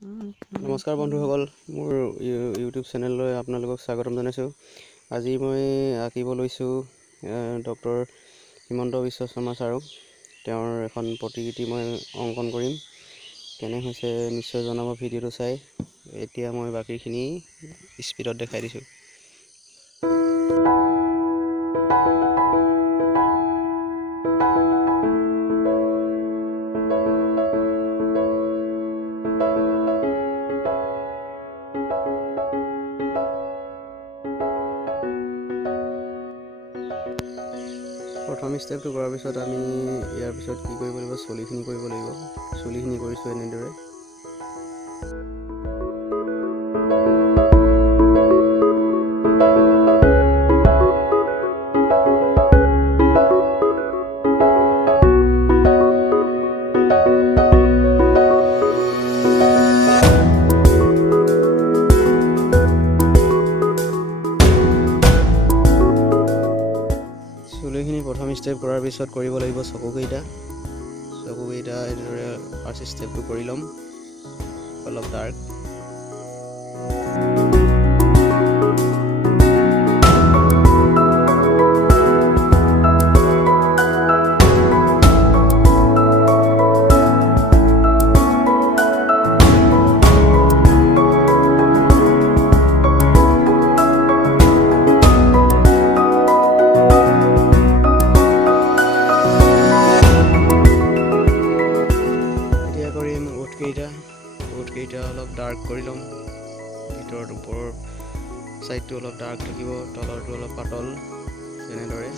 নমস্কাৰ বন্ধুসকল, মোৰ ইউটিউব চেনেললৈ আপোনালোকক স্বাগতম জনাইছোঁ। আজি মই আঁকিব লৈছোঁ ডক্টৰ হিমন্ত বিশ্ব শৰ্মা ছাৰক। তেওঁৰ এখন প্ৰতিকৃতি মই অংকন কৰিম। কেনে হৈছে নিশ্চয় জনাব ভিডিঅ'টো চাই। এতিয়া মই বাকীখিনি স্পীডত দেখাই দিছোঁ। প্ৰথম ষ্টেপটো কৰাৰ পিছত আমি ইয়াৰ পিছত কি কৰিব লাগিব, চুলিখিনি কৰিব লাগিব। চুলিখিনি কৰিছোঁ এনেদৰে। চুলিখিনি প্ৰথম ষ্টেপ কৰাৰ পিছত কৰিব লাগিব চকুকেইটা এনেদৰে ফাৰ্ষ্ট ষ্টেপটো কৰি ল'ম, অলপ ডাৰ্ক। ওঠকেইটা অলপ ডাৰ্ক কৰি ল'ম। ভিতৰত ওপৰৰ ছাইডটো অলপ ডাৰ্ক থাকিব, তলৰটো অলপ পাতল, তেনেদৰে।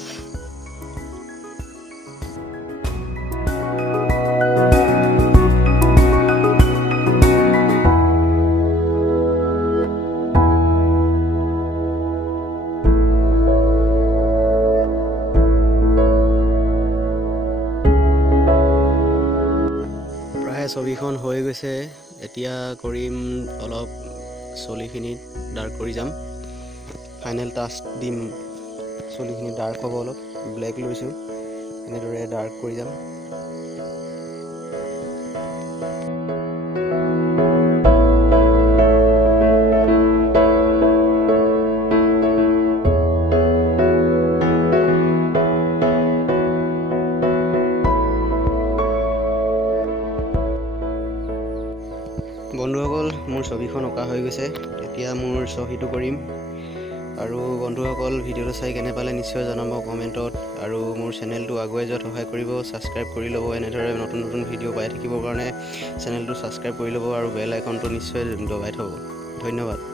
ছবিখন হৈ গৈছে। এতিয়া কৰিম অলপ চুলিখিনিত ডাৰ্ক কৰি যাম। ফাইনেল টাচ দিম, চুলিখিনি ডাৰ্ক হ'ব। অলপ ব্লেক লৈছোঁ, এনেদৰে ডাৰ্ক কৰি যাম। বন্ধুসকল, মোৰ ছবিখন অঁকা হৈ গৈছে। এতিয়া মোৰ চহীটো কৰিম। আৰু বন্ধুসকল, ভিডিঅ'টো চাই কেনে পালে নিশ্চয় জনাব কমেণ্টত। আৰু মোৰ চেনেলটো আগুৱাই যোৱাত সহায় কৰিব। ছাবস্ক্ৰাইব কৰি ল'ব। এনেদৰে নতুন নতুন ভিডিঅ' পাই থাকিবৰ কাৰণে চেনেলটো ছাবস্ক্ৰাইব কৰি ল'ব আৰু বেল আইকনটো নিশ্চয় দবাই থ'ব। ধন্যবাদ।